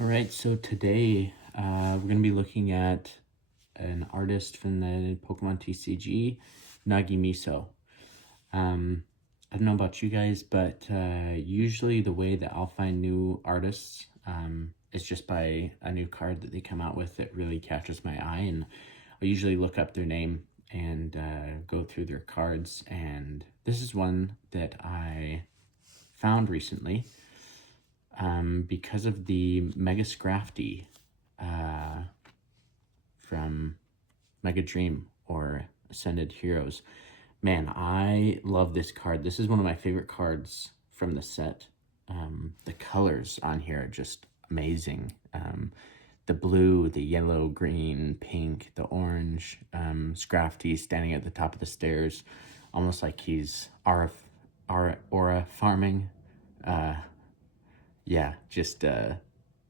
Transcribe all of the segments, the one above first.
All right, so today we're going to be looking at an artist from the Pokemon TCG, Nagimiso. Um, I don't know about you guys, but usually the way that I'll find new artists is just by a new card that they come out with that really catches my eye. And I'll usually look up their name and go through their cards. And this is one that I found recently because of the Mega Scrafty from Mega Dream or Ascended Heroes. Man, I love this card. This is one of my favorite cards from the set. The colors on here are just amazing. The blue, the yellow, green, pink, the orange. Scrafty standing at the top of the stairs, almost like he's aura farming. Yeah, just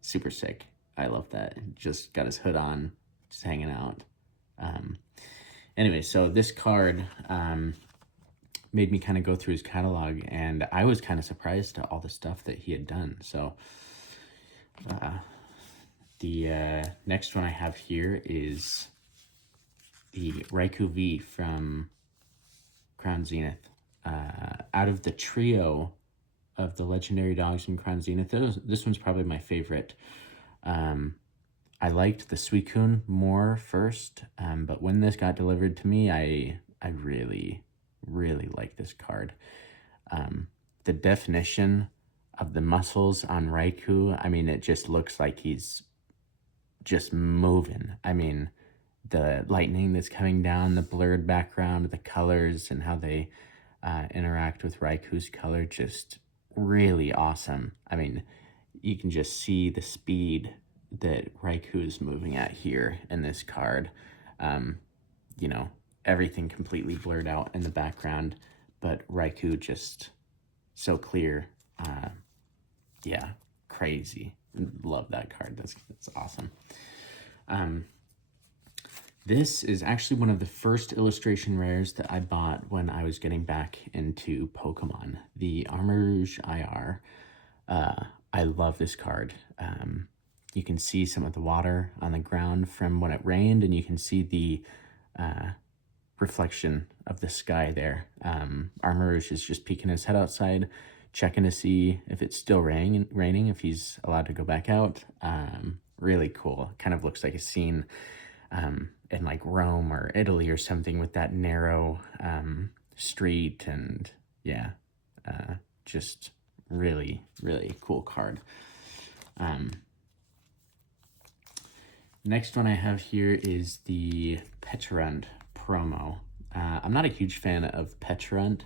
super sick. I love that. Just got his hood on, just hanging out. Anyway, so this card made me kind of go through his catalog, and I was kind of surprised to all the stuff that he had done. So the next one I have here is the Raikou V from Crown Zenith. Out of the trio of the legendary dogs from Crown Zenith, this one's probably my favorite. I liked the Suicune more first, but when this got delivered to me, I really, really like this card. The definition of the muscles on Raikou, I mean, it just looks like he's just moving. I mean, the lightning that's coming down, the blurred background, the colors, and how they interact with Raikou's color, just really awesome. I mean, you can just see the speed that Raikou is moving at here in this card. You know, everything completely blurred out in the background, but Raikou just so clear. Yeah, crazy. Love that card. That's awesome. This is actually one of the first illustration rares that I bought when I was getting back into Pokemon. The Armarouge IR. I love this card. You can see some of the water on the ground from when it rained, and you can see the reflection of the sky there. Armarouge is just peeking his head outside, checking to see if it's still raining, if he's allowed to go back out. Really cool. Kind of looks like a scene in like Rome or Italy or something, with that narrow street, and yeah, just really, really cool card. Next one I have here is the Peturunt promo. I'm not a huge fan of Peturunt,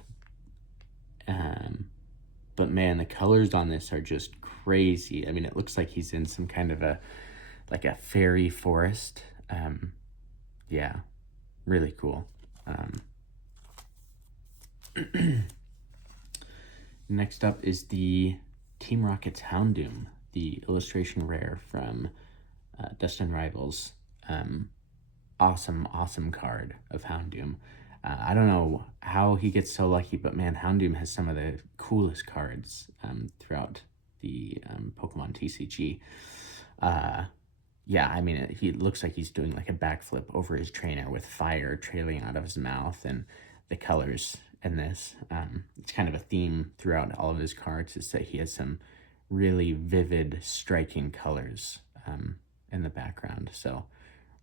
but man, the colors on this are just crazy. I mean, it looks like he's in some kind of a fairy forest. Yeah, really cool. Next up is the Team Rocket's Houndoom, the illustration rare from Dustin Rivals. Awesome card of Houndoom. I don't know how he gets so lucky, but man, Houndoom has some of the coolest cards throughout the Pokemon TCG. Yeah, I mean, he looks like he's doing like a backflip over his trainer with fire trailing out of his mouth, and the colors in this. It's kind of a theme throughout all of his cards, is that he has some really vivid, striking colors in the background. So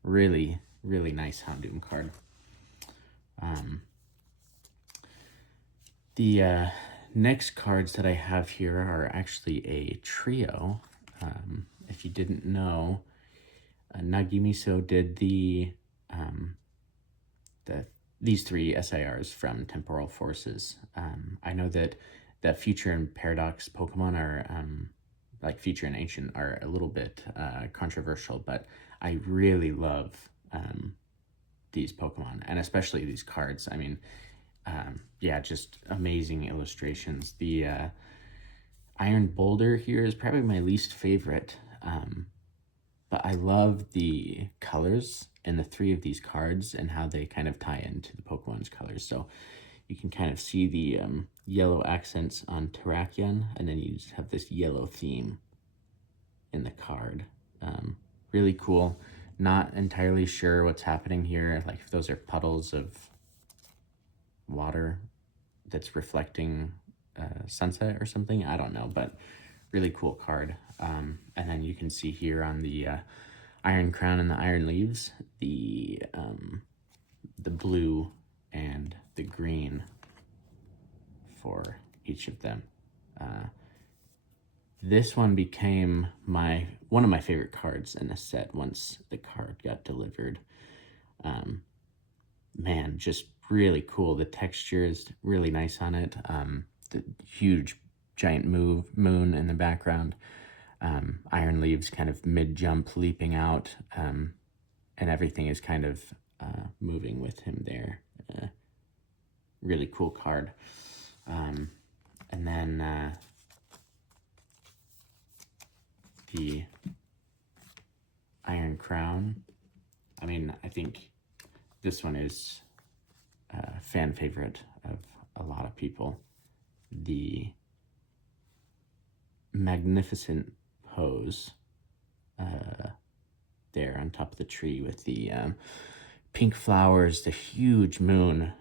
really, really nice Houndoom card. The next cards that I have here are actually a trio. If you didn't know, Nagimiso did these three SIRs from Temporal Forces. I know that Future and Paradox Pokemon are, like Future and Ancient, are a little bit controversial, but I really love these Pokemon, and especially these cards. I mean, yeah, just amazing illustrations. The Iron Boulder here is probably my least favorite, but I love the colors in the three of these cards and how they kind of tie into the Pokemon's colors. So you can kind of see the yellow accents on Terrakion, and then you just have this yellow theme in the card. Really cool. Not entirely sure what's happening here, like if those are puddles of water that's reflecting sunset or something. I don't know, but really cool card. And then you can see here on the Iron Crown and the Iron Leaves, the blue and the green for each of them. This one became one of my favorite cards in the set once the card got delivered. Man, just really cool. The texture is really nice on it. The huge giant moon in the background. Iron Leaves kind of mid-jump leaping out, and everything is kind of moving with him there. Really cool card. And then the Iron Crown. I mean, I think this one is a fan favorite of a lot of people. The magnificent pose there on top of the tree with the pink flowers, the huge moon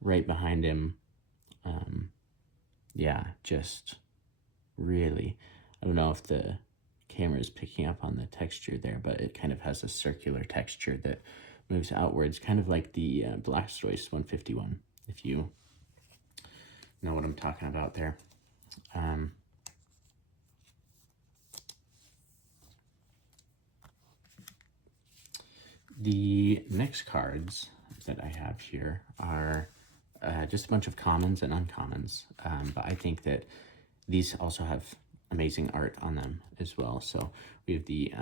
right behind him. Yeah, just really, I don't know if the camera is picking up on the texture there, but it kind of has a circular texture that moves outwards, kind of like the Blastoise 151, if you know what I'm talking about there. The next cards that I have here are just a bunch of commons and uncommons, but I think that these also have amazing art on them as well. So we have the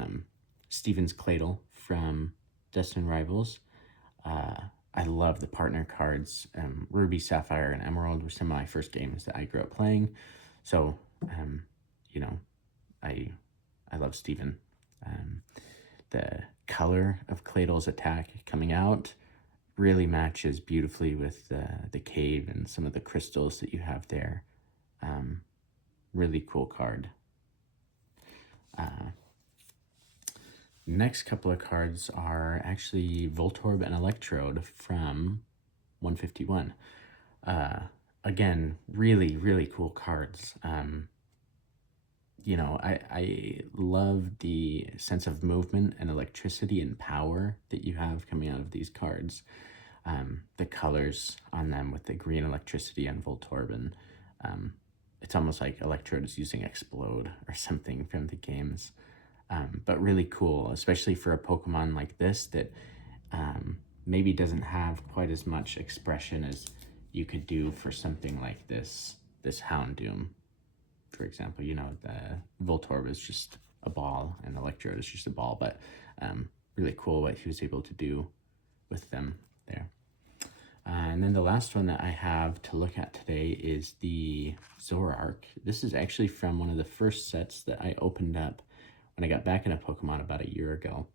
Stevens Cladle from Destined Rivals. I love the partner cards. Ruby, Sapphire, and Emerald were some of my first games that I grew up playing. So, you know, I love Steven. The color of Cladle's attack coming out really matches beautifully with the cave and some of the crystals that you have there. Really cool card. Next couple of cards are actually Voltorb and Electrode from 151. Again, really, really cool cards. You know, I love the sense of movement and electricity and power that you have coming out of these cards. The colors on them with the green electricity on Voltorb, and it's almost like Electrode is using Explode or something from the games. But really cool, especially for a Pokemon like this that maybe doesn't have quite as much expression as you could do for something like this Houndoom. For example, you know, the Voltorb is just a ball and Electrode is just a ball, but really cool what he was able to do with them there. And then the last one that I have to look at today is the Zoroark. This is actually from one of the first sets that I opened up when I got back into Pokemon about a year ago.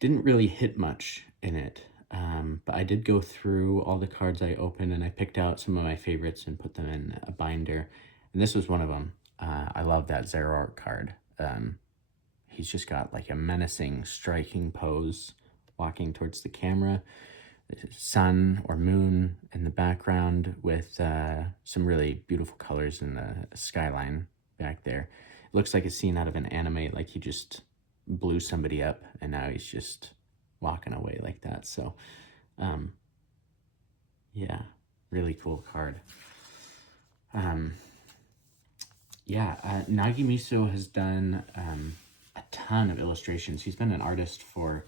Didn't really hit much in it, but I did go through all the cards I opened and I picked out some of my favorites and put them in a binder. And this was one of them. I love that Zoroark card. He's just got like a menacing, striking pose walking towards the camera. Sun or moon in the background with some really beautiful colors in the skyline back there. It looks like a scene out of an anime, like he just blew somebody up and now he's just walking away like that. So, yeah, really cool card. Nagimiso has done a ton of illustrations. He's been an artist for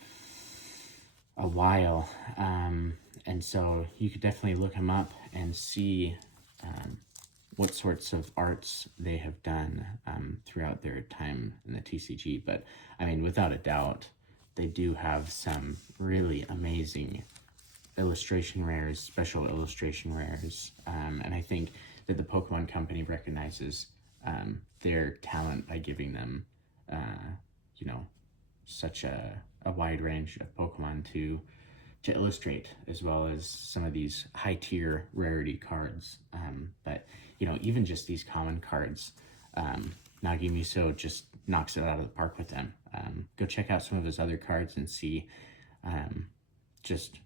a while, and so you could definitely look him up and see what sorts of arts they have done throughout their time in the TCG. But I mean, without a doubt, they do have some really amazing illustration rares, special illustration rares, and I think that the Pokemon Company recognizes their talent by giving them, you know, such a wide range of Pokemon to illustrate, as well as some of these high tier rarity cards. But you know, even just these common cards, Nagimiso just knocks it out of the park with them. Go check out some of his other cards and see just,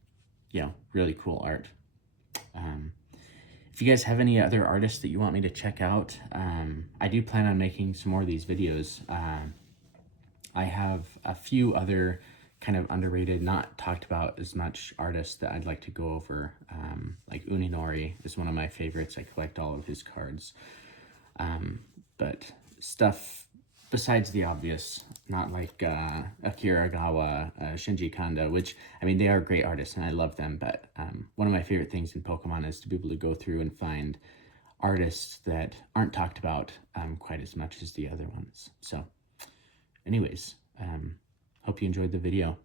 really cool art. If you guys have any other artists that you want me to check out, I do plan on making some more of these videos. I have a few other kind of underrated, not talked about as much artists that I'd like to go over. Like Uninori is one of my favorites. I collect all of his cards. But stuff besides the obvious, not like Akira Agawa, Shinji Kanda, which, I mean, they are great artists and I love them, but one of my favorite things in Pokemon is to be able to go through and find artists that aren't talked about quite as much as the other ones. So anyways, hope you enjoyed the video.